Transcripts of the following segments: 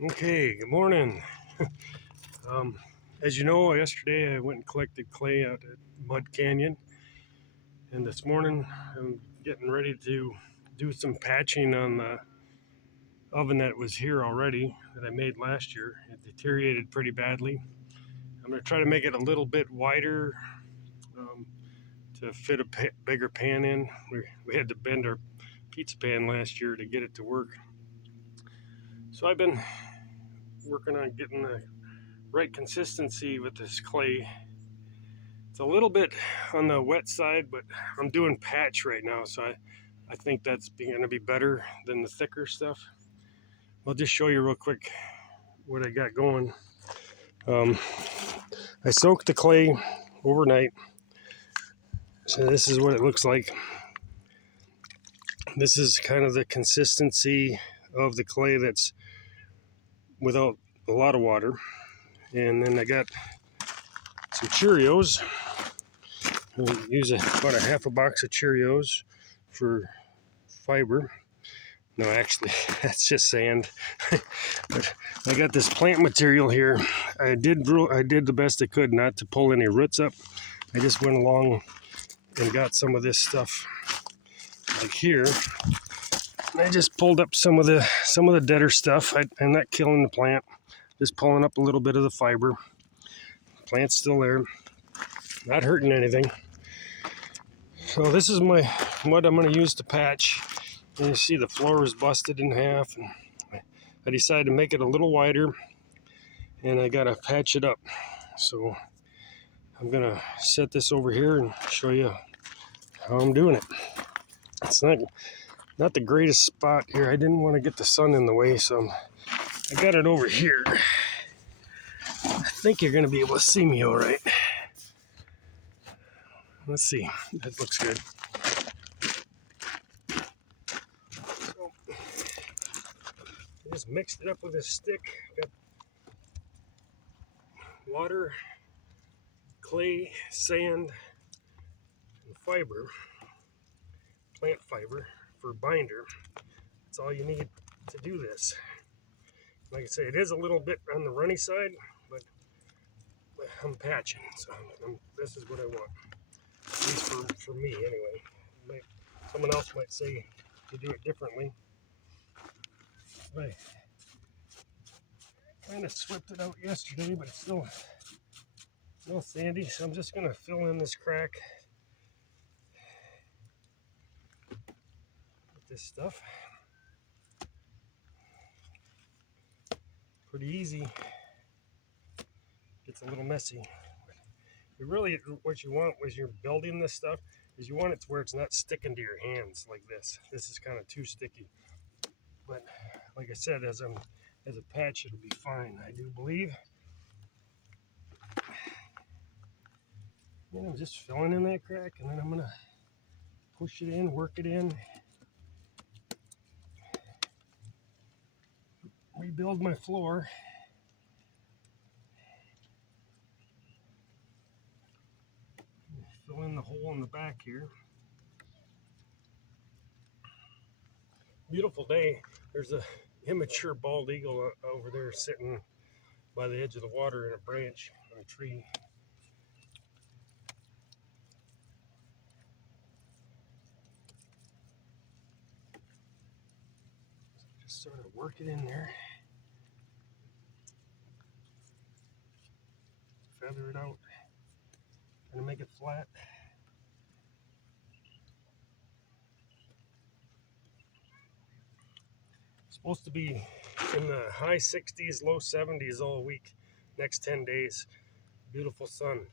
Okay, good morning. As you know, yesterday I went and collected clay out at Mud Canyon, and this morning I'm getting ready to do some patching on the oven that was here already that I made last year. It deteriorated pretty badly. I'm going to try to make it a little bit wider um, to fit a bigger pan in. We had to bend our pizza pan last year to get it to work. So I've been working on getting the right consistency with this clay. It's a little bit on the wet side, but I'm doing patch right now, so I think that's going to be better than the thicker stuff. I'll just show you real quick what I got going. Um, I soaked the clay overnight, so this is what it looks like. This is kind of the consistency of the clay that's without a lot of water. And then I got some Cheerios. I'll use about a half a box of Cheerios for fiber. No, actually, that's just sand. But I got this plant material here. I did the best I could not to pull any roots up. I just went along and got some of this stuff like here. And I just pulled up some of the deader stuff. I'm not killing the plant, just pulling up a little bit of the fiber. Plant's still there, not hurting anything. So this is what I'm going to use to patch. And you see the floor is busted in half, and I decided to make it a little wider, and I gotta patch it up. So I'm gonna set this over here and show you how I'm doing it. It's not the greatest spot here. I didn't want to get the sun in the way, so I got it over here. I think you're gonna be able to see me all right. Let's see. That looks good. So I just mixed it up with a stick. Got water, clay, sand, and fiber, plant fiber for binder. That's all you need to do this. Like I say, it is a little bit on the runny side, but I'm patching, so this is what I want. At least for me, anyway. Someone else might say to do it differently. But I kind of swept it out yesterday, but it's still sandy, so I'm just going to fill in this crack with this stuff. Pretty easy. Gets a little messy. What you want when you're building this stuff is you want it to where it's not sticking to your hands like this. This is kind of too sticky. But like I said, as a patch, it'll be fine, I do believe. And I'm just filling in that crack, and then I'm gonna push it in, work it in, rebuild my floor. Fill in the hole in the back here. Beautiful day. There's a immature bald eagle over there sitting by the edge of the water in a branch on a tree. Just sort of work it in there. Feather it out. Trying to make it flat. It's supposed to be in the high 60s, low 70s all week. Next 10 days. Beautiful sun.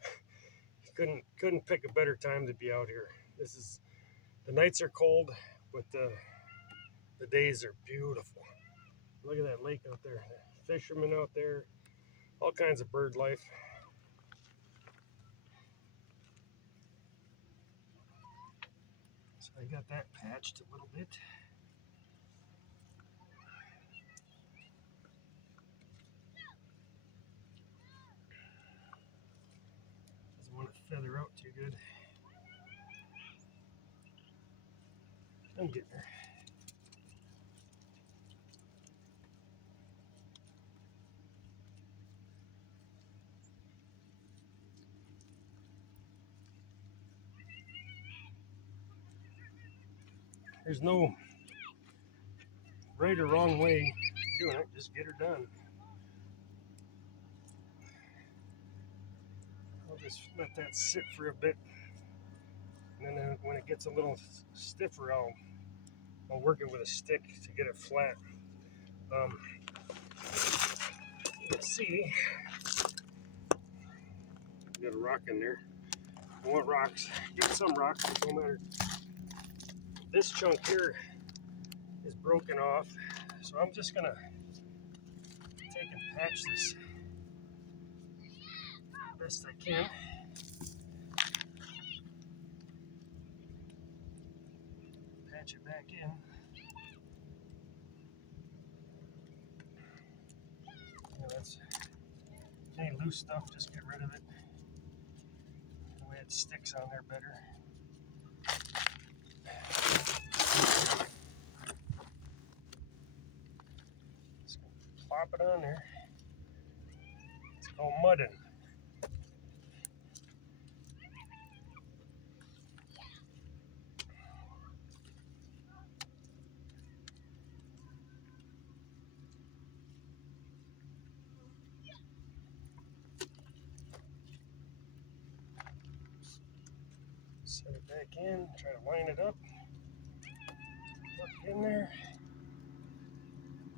Couldn't pick a better time to be out here. The nights are cold, but the days are beautiful. Look at that lake out there. Fishermen out there. All kinds of bird life. So I got that patched a little bit. Doesn't want to feather out too good. I'm getting there. There's no right or wrong way of doing it. Just get her done. I'll just let that sit for a bit, and then when it gets a little stiffer, I'll work it with a stick to get it flat. Let's see. Got a rock in there. I want rocks. Got some rocks, it don't matter. This chunk here is broken off, so I'm just gonna take and patch this best I can. Patch it back in. That's any loose stuff, just get rid of it. The way it sticks on there better. Just gonna plop it on there. It's called mudding. Set it back in, try to line it up. Work in there.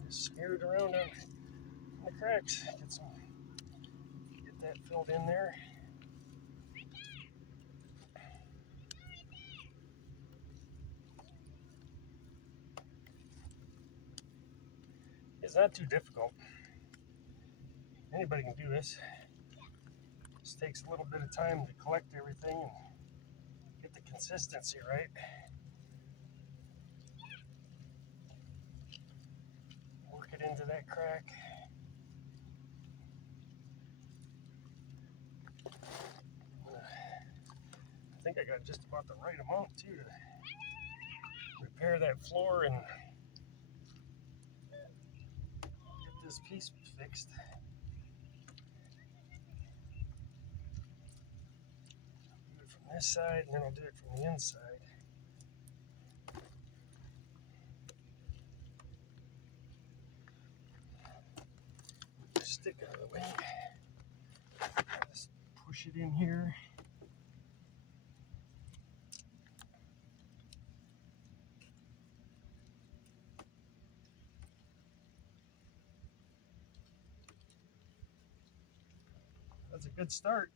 Just smear it around on the cracks. Get that filled in there. It's not too difficult. Anybody can do this. Just takes a little bit of time to collect everything and get the consistency right. Work it into that crack. I think I got just about the right amount too to repair that floor and get this piece fixed. Do it from this side and then I'll do it from the inside. Stick out of the way. Just push it in here. That's a good start.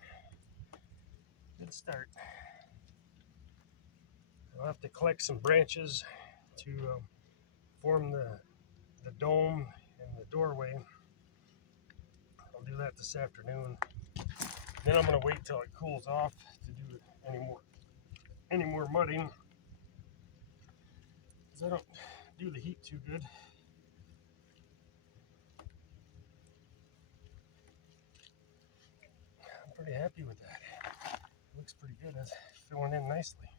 Good start. I'll have to collect some branches to form the dome and the doorway. I'll do that this afternoon. Then I'm going to wait till it cools off to do any more mudding, because I don't do the heat too good. I'm pretty happy with that. It looks pretty good. It's filling in nicely.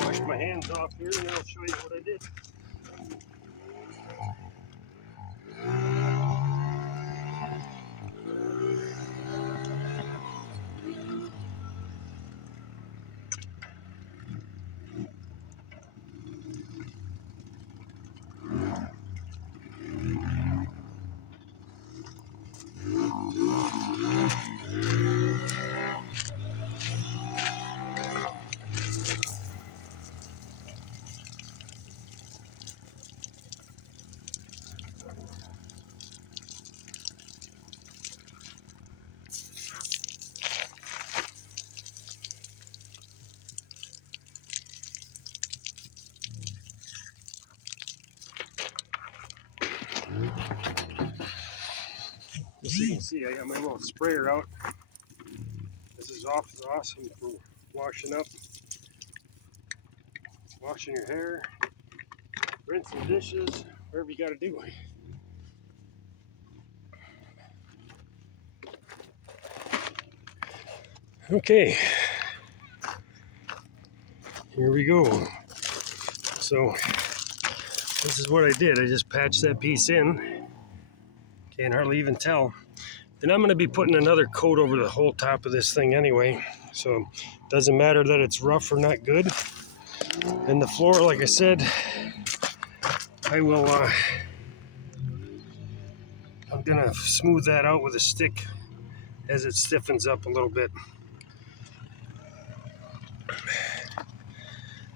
Wash my hands off here and then I'll show you what I did. As you can see, I got my little sprayer out. This is awesome for washing up, washing your hair, rinsing dishes, whatever you got to do. Okay, here we go. So this is what I did. I just patched that piece in. Can't hardly even tell. And I'm going to be putting another coat over the whole top of this thing anyway. So it doesn't matter that it's rough or not good. And the floor, like I said, I will, I'm going to smooth that out with a stick as it stiffens up a little bit.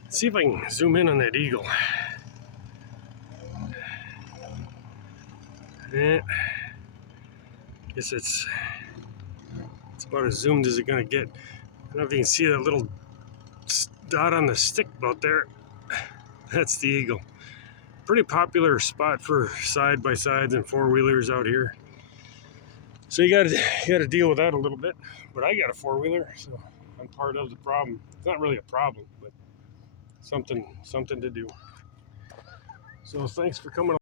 Let's see if I can zoom in on that eagle. Yeah, guess it's about as zoomed as it's gonna get. I don't know if you can see that little dot on the stick out there. That's the eagle. Pretty popular spot for side-by-sides and four-wheelers out here. So you gotta deal with that a little bit. But I got a four-wheeler, so I'm part of the problem. It's not really a problem, but something to do. So thanks for coming.